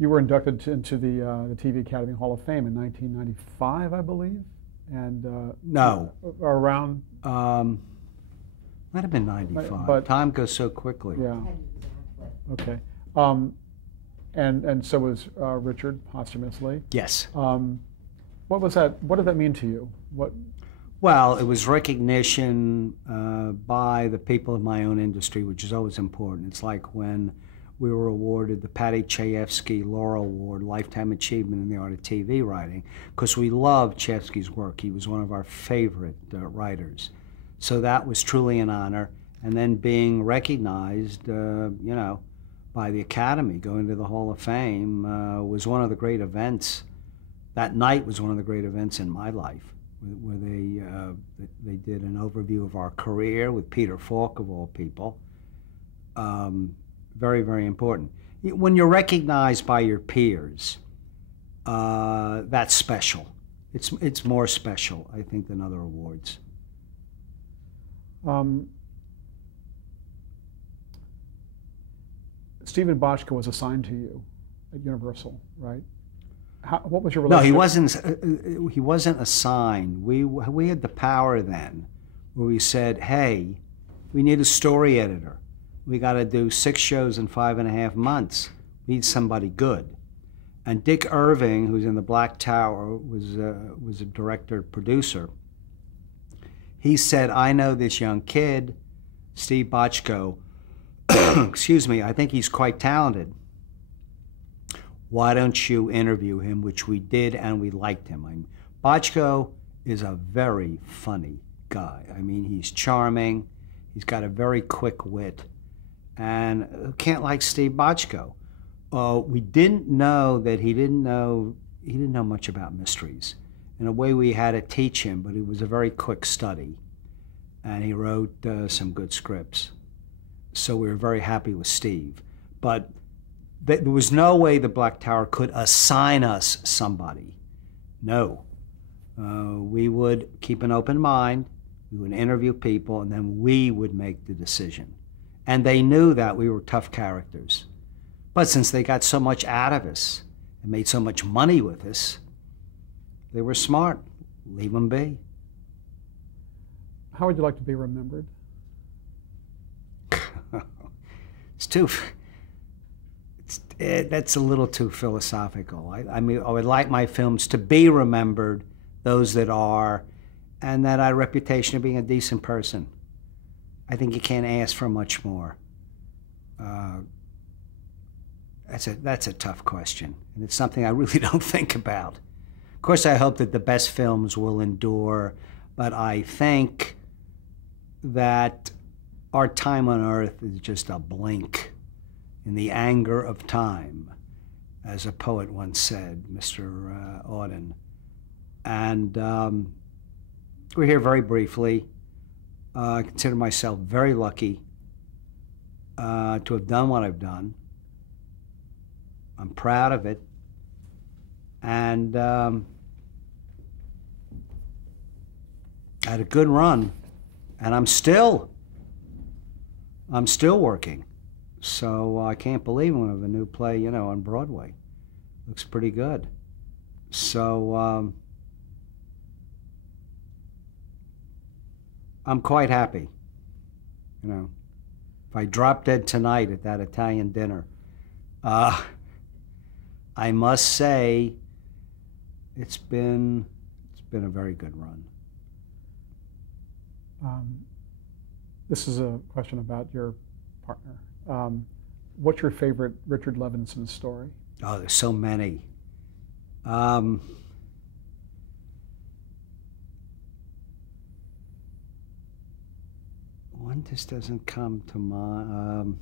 You were inducted into the TV Academy Hall of Fame in 1995, I believe, and No. around. Might have been 95. But time goes so quickly. Yeah. Okay. And so was Richard posthumously. Yes. What was that? What did that mean to you? What? Well, it was recognition by the people of my own industry, which is always important. It's like when we were awarded the Patty Chayefsky Laurel Award, Lifetime Achievement in the Art of TV Writing, because we loved Chayefsky's work. He was one of our favorite writers. So that was truly an honor. And then being recognized, by the Academy, going to the Hall of Fame, was one of the great events. That night was one of the great events in my life, where they did an overview of our career with Peter Falk, of all people. Very, very important. When you're recognized by your peers, that's special. It's more special, I think, than other awards. Stephen Bochco was assigned to you at Universal, right? What was your relationship? No, he wasn't assigned. We had the power then, where we said, "Hey, we need a story editor. We got to do 6 shows in 5.5 months. We need somebody good." And Dick Irving, who's in the Black Tower, was a director producer. He said, "I know this young kid, Steve Bochco. Excuse me. I think he's quite talented. Why don't you interview him?" Which we did, and we liked him. Bochco is a very funny guy. I mean, he's charming. He's got a very quick wit, and who can't like Steve Bochco? We didn't know that he didn't know much about mysteries. In a way, we had to teach him, but it was a very quick study, and he wrote some good scripts. So we were very happy with Steve, but there was no way the Black Tower could assign us somebody. No. We would keep an open mind, we would interview people, and then we would make the decision. And they knew that we were tough characters. But since they got so much out of us and made so much money with us, they were smart. Leave them be. How would you like to be remembered? That's a little too philosophical. I mean, I would like my films to be remembered, those that are, and that I had a reputation of being a decent person. I think you can't ask for much more. That's a tough question, and it's something I really don't think about. Of course, I hope that the best films will endure, but I think that our time on Earth is just a blink in the anger of time, as a poet once said, Mr. Auden. And we're here very briefly. I consider myself very lucky to have done what I've done. I'm proud of it. And I had a good run, and I'm still working. So I can't believe we have a new play, on Broadway. Looks pretty good. So I'm quite happy. If I drop dead tonight at that Italian dinner, I must say it's been a very good run. This is a question about your partner. What's your favorite Richard Levinson story? Oh, there's so many. One just doesn't come to mind.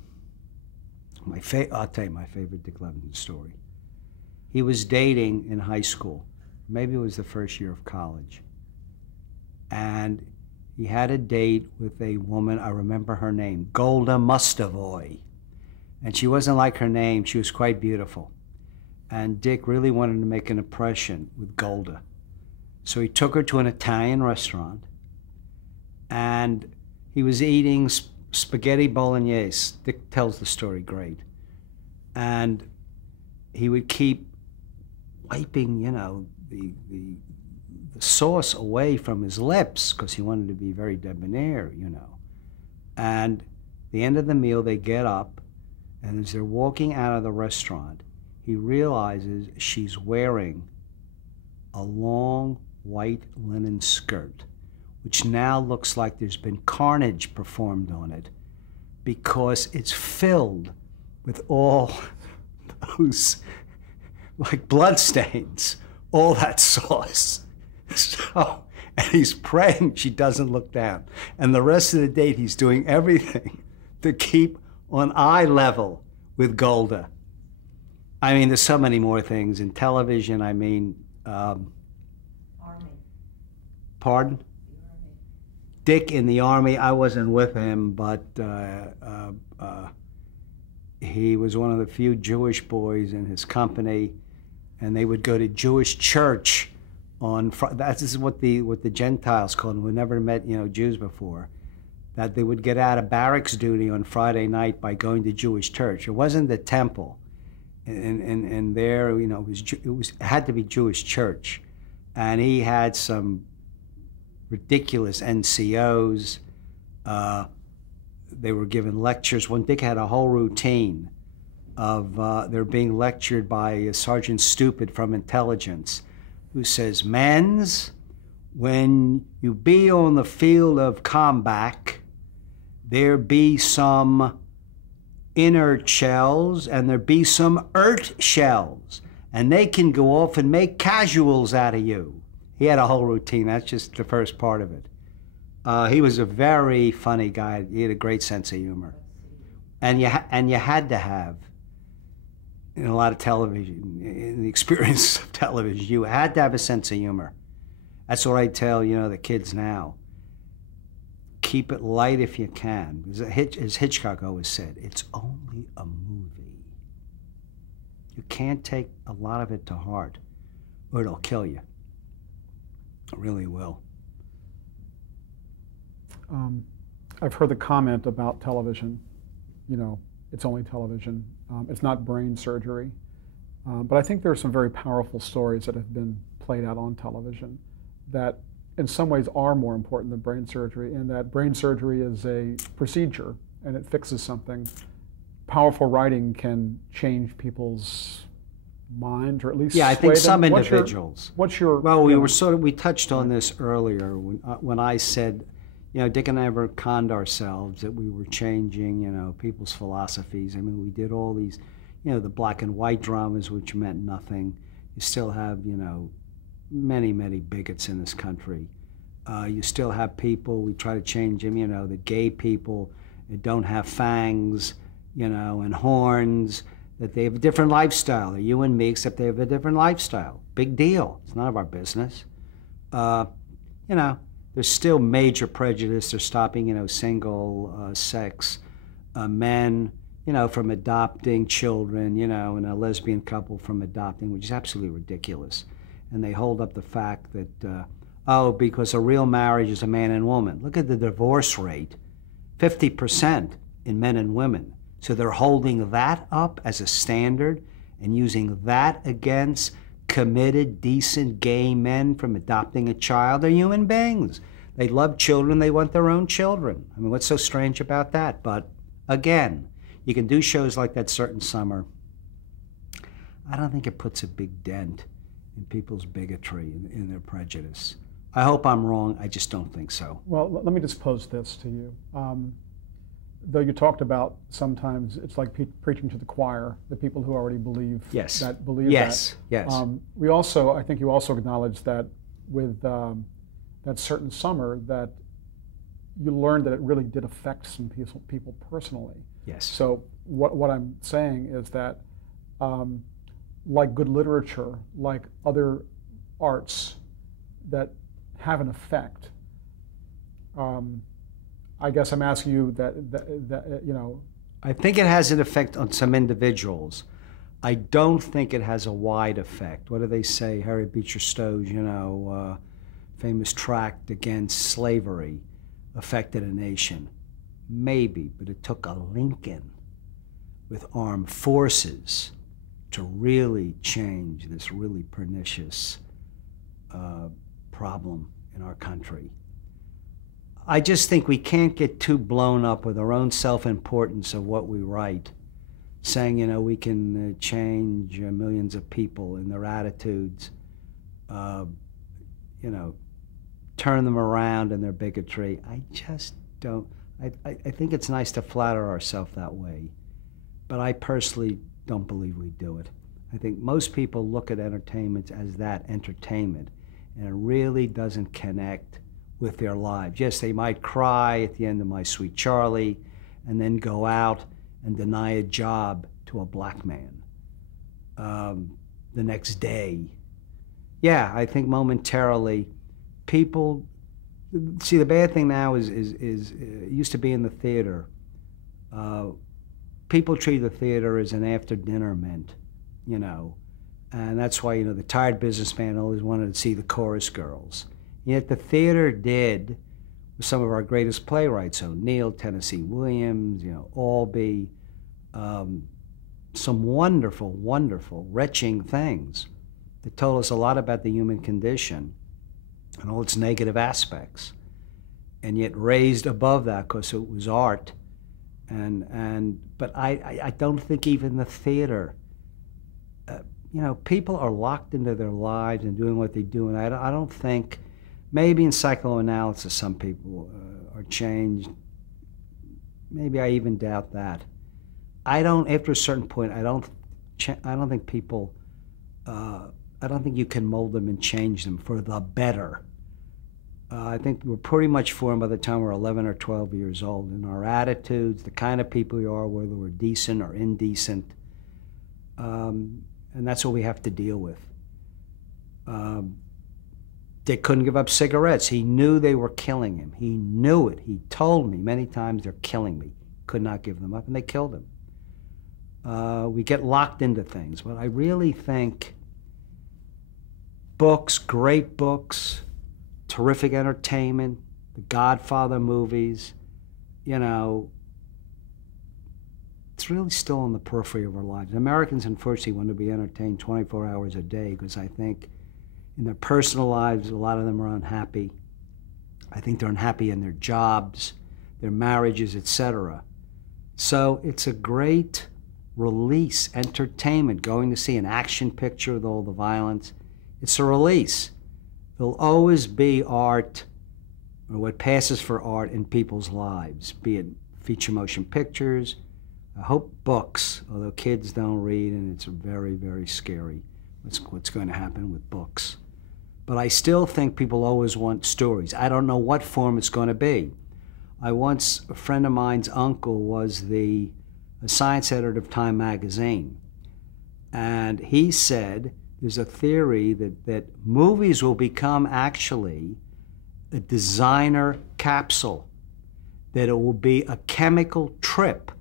I'll tell you my favorite Dick Levinson story. He was dating in high school. Maybe it was the first year of college. And he had a date with a woman, I remember her name, Golda Mustavoy. And she wasn't like her name, she was quite beautiful. And Dick really wanted to make an impression with Golda. So he took her to an Italian restaurant, and he was eating spaghetti bolognese. Dick tells the story great. And he would keep wiping, you know, the sauce away from his lips because he wanted to be very debonair, you know. And at the end of the meal, they get up, and as they're walking out of the restaurant, he realizes she's wearing a long white linen skirt, which now looks like there's been carnage performed on it because it's filled with all those like bloodstains, all that sauce. So, and he's praying she doesn't look down. And the rest of the date, he's doing everything to keep on eye level with Golda. I mean, there's so many more things in television. I mean, Army. Pardon? The Army. Dick in the Army. I wasn't with him, but he was one of the few Jewish boys in his company, and they would go to Jewish church on this is what the Gentiles called them, who never met, you know, Jews before, that they would get out of barracks duty on Friday night by going to Jewish church. It wasn't the temple, and there, you know, it had to be Jewish church, and he had some ridiculous NCOs. They were given lectures. One Dick had a whole routine of they're being lectured by Sergeant Stupid from intelligence, who says, "Mens, when you be on the field of combat, there be some inert shells and there be some earth shells, and they can go off and make casuals out of you." He had a whole routine. That's just the first part of it. He was a very funny guy. He had a great sense of humor, and you had to have, in a lot of television, in the experience of television, you had to have a sense of humor. That's what I tell, you know, the kids now. Keep it light if you can. As Hitchcock always said, it's only a movie. You can't take a lot of it to heart, or it'll kill you. It really will. I've heard the comment about television, you know, it's only television. It's not brain surgery. But I think there are some very powerful stories that have been played out on television that in some ways are more important than brain surgery, in that brain surgery is a procedure and it fixes something. Powerful writing can change people's mind, or at least I think sway some them. individuals. Well, we touched on this earlier when I said, you know, Dick and I ever conned ourselves that we were changing, you know, people's philosophies. I mean, we did all these, you know, the black and white dramas, which meant nothing. You still have, you know, many, many bigots in this country. You still have people, we try to change them, you know, the gay people that don't have fangs, you know, and horns, that they have a different lifestyle. They're you and me, except they have a different lifestyle. Big deal. It's none of our business. You know, there's still major prejudice. They're stopping, you know, single sex men, you know, from adopting children, you know, and a lesbian couple from adopting, which is absolutely ridiculous. And they hold up the fact that, oh, because a real marriage is a man and woman. Look at the divorce rate, 50% in men and women. So they're holding that up as a standard and using that against committed, decent gay men from adopting a child. They're human beings. They love children. They want their own children. I mean, what's so strange about that? But again, you can do shows like That Certain Summer. I don't think it puts a big dent in people's bigotry, in their prejudice. I hope I'm wrong. I just don't think so. Well, let me just pose this to you. Though you talked about sometimes it's like preaching to the choir, the people who already believe yes. that. Believe yes. that. Yes. We also, I think you also acknowledged that with That Certain Summer, that you learned that it really did affect some people personally. Yes. So what I'm saying is that like good literature, like other arts that have an effect, I guess I'm asking you that you know. I think it has an effect on some individuals. I don't think it has a wide effect. What do they say? Harriet Beecher Stowe's, you know, famous tract against slavery affected a nation. Maybe, but it took a Lincoln with armed forces to really change this really pernicious problem in our country. I just think we can't get too blown up with our own self-importance of what we write, saying, you know, we can change millions of people and their attitudes, you know, turn them around in their bigotry. I just don't. I think it's nice to flatter ourselves that way, but I personally don't believe we do it. I think most people look at entertainment as that, entertainment, and it really doesn't connect with their lives. Yes, they might cry at the end of My Sweet Charlie and then go out and deny a job to a black man the next day. Yeah, I think momentarily people see, the bad thing now is it used to be in the theater. People treat the theater as an after-dinner mint, you know, and that's why, you know, the tired businessman always wanted to see the chorus girls. Yet the theater did with some of our greatest playwrights, O'Neill, Tennessee Williams, you know, Albee, some wonderful, wonderful, retching things that told us a lot about the human condition and all its negative aspects, and yet raised above that because it was art. But I don't think even the theater, you know, people are locked into their lives and doing what they do, and I don't think, maybe in psychoanalysis some people are changed. Maybe I even doubt that. I don't, after a certain point, I don't think people, I don't think you can mold them and change them for the better. I think we're pretty much formed by the time we're 11 or 12 years old in our attitudes, the kind of people we are, whether we're decent or indecent. And that's what we have to deal with. Dick couldn't give up cigarettes. He knew they were killing him. He knew it. He told me many times, they're killing me. Could not give them up, and they killed him. We get locked into things, but I really think books, great books, terrific entertainment, the Godfather movies, you know, it's really still on the periphery of our lives. Americans, unfortunately, want to be entertained 24 hours a day because I think in their personal lives, a lot of them are unhappy. I think they're unhappy in their jobs, their marriages, etc. So it's a great release, entertainment, going to see an action picture with all the violence. It's a release. There'll always be art, or what passes for art in people's lives, be it feature motion pictures, I hope books, although kids don't read, and it's very, very scary what's going to happen with books. But I still think people always want stories. I don't know what form it's going to be. A friend of mine's uncle was the science editor of Time magazine, and he said there's a theory that movies will become actually a designer capsule, that it will be a chemical trip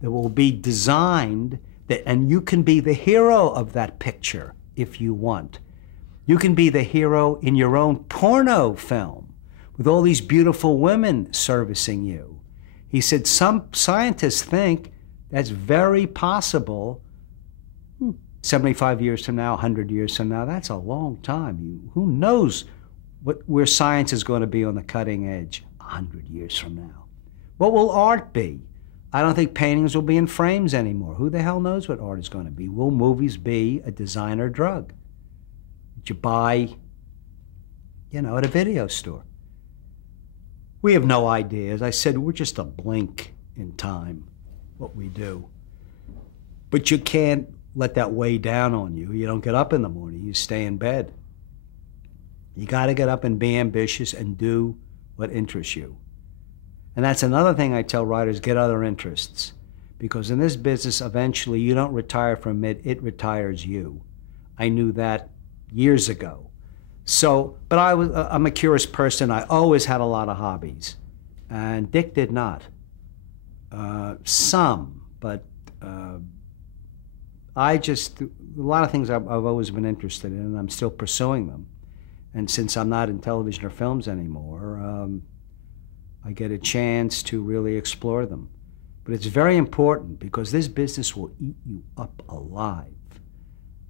that will be designed, and you can be the hero of that picture if you want. You can be the hero in your own porno film with all these beautiful women servicing you. He said some scientists think that's very possible 75 years from now, 100 years from now. That's a long time. Who knows where science is going to be on the cutting edge 100 years from now? What will art be? I don't think paintings will be in frames anymore. Who the hell knows what art is going to be? Will movies be a designer drug that you buy, you know, at a video store? We have no idea. As I said, we're just a blink in time, what we do. But you can't let that weigh down on you. You don't get up in the morning. You stay in bed. You got to get up and be ambitious and do what interests you. And that's another thing I tell writers, get other interests. Because in this business, eventually you don't retire from it, it retires you. I knew that years ago. So, but I'm a curious person. I always had a lot of hobbies. And Dick did not. Some, but a lot of things I've always been interested in, and I'm still pursuing them. And since I'm not in television or films anymore, I get a chance to really explore them. But it's very important because this business will eat you up alive.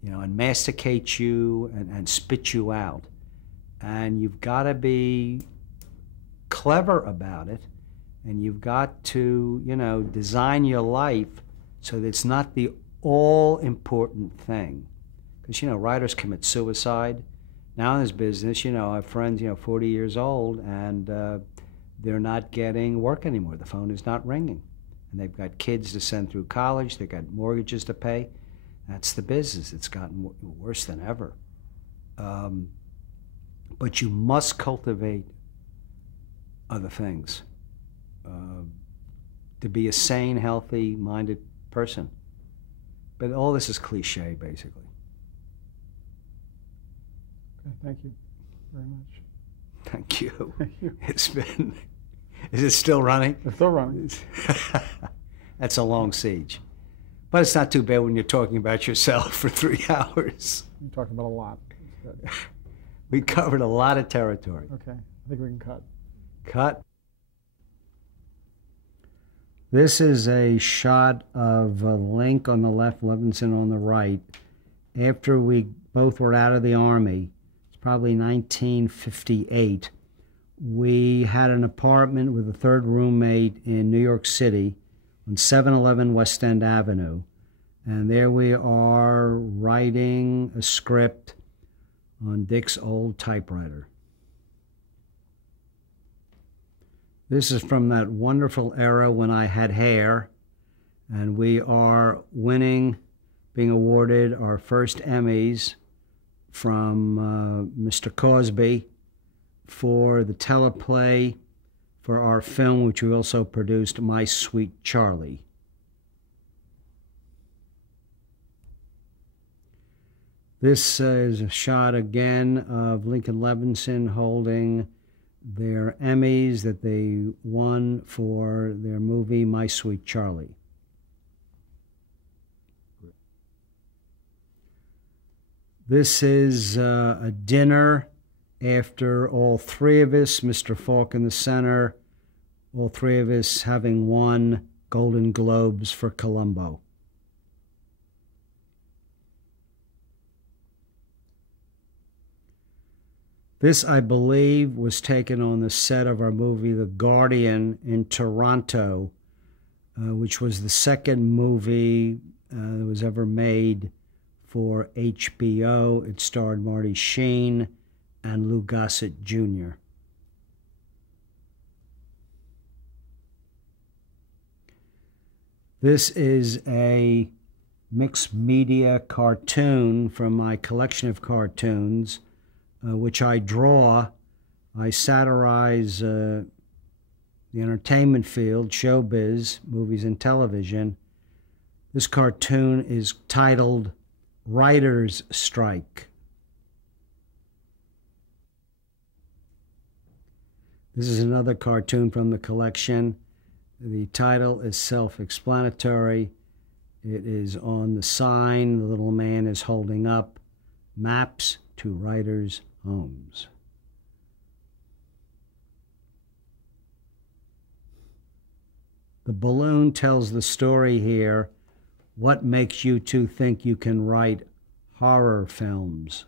and masticate you and spit you out. And you've got to be clever about it, and you've got to, design your life so that it's not the all-important thing. Because, writers commit suicide. Now in this business, I have friends, 40 years old, and they're not getting work anymore. The phone is not ringing. And they've got kids to send through college. They've got mortgages to pay. That's the business. It's gotten worse than ever. But you must cultivate other things to be a sane, healthy-minded person. But all this is cliche, basically. Okay, thank you very much. Thank you. Thank you. It's been... Is it still running? It's still running. That's a long siege. But it's not too bad when you're talking about yourself for 3 hours. You're talking about a lot. It's good. We covered a lot of territory. Okay, I think we can cut. Cut. This is a shot of Link on the left, Levinson on the right. After we both were out of the Army, it's probably 1958, we had an apartment with a third roommate in New York City on 711 West End Avenue. And there we are writing a script on Dick's old typewriter. This is from that wonderful era when I had hair, and we are being awarded our first Emmys from Mr. Cosby for the teleplay for our film, which we also produced, My Sweet Charlie. This is a shot again of Lincoln Levinson holding their Emmys that they won for their movie, My Sweet Charlie. This is a dinner after all three of us, Mr. Falk in the center, all three of us having won Golden Globes for Columbo. This, I believe, was taken on the set of our movie The Guardian in Toronto, which was the second movie that was ever made for HBO. It starred Marty Sheen and Lou Gossett Jr. This is a mixed media cartoon from my collection of cartoons, which I draw. I satirize the entertainment field, showbiz, movies and television. This cartoon is titled Writer's Strike. This is another cartoon from the collection. The title is self-explanatory. It is on the sign the little man is holding up, Maps to Writers' Homes. The balloon tells the story here. What makes you two think you can write horror films?